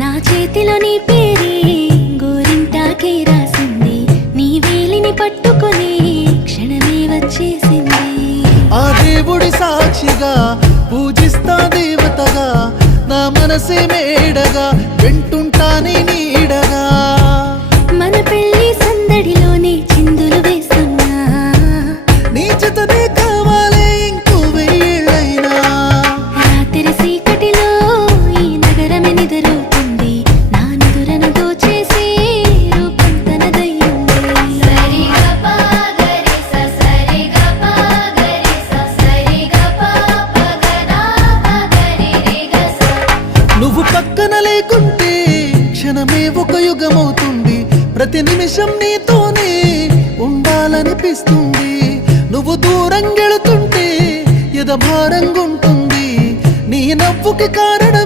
నా చేతిలో నీ పేరే గోరింటాకే రాసింది, నీ వేలిని పట్టుకొని క్షణమే వచ్చేసింది. ఆ దేవుడి సాక్షిగా పూజిస్తా దేవతగా, నా మనసే మేడగా వింటుంటానే నీడగా. మన పెళ్లి సందడిలోనే చిందులు వేస్తున్నా, నీ జతనే కావాలే ఇంకో వెయ్యేళ్ళైనా. రాత్రి చీకటిలో ఈ నగరమే నిద్రవుతుంది, నా నిదురను దోచేసి రూపం తనదయ్యింది. నువ్వు పక్కన లేకుంటే క్షణమే ఒక యుగమవుతుంది, ప్రతి నిమిషం నీతోనే ఉండాలనిపిస్తుంది. నువ్వు దూరం గెళుతుంటే ఎద భారంగుంటుంది, నీ నవ్వుకి కారణం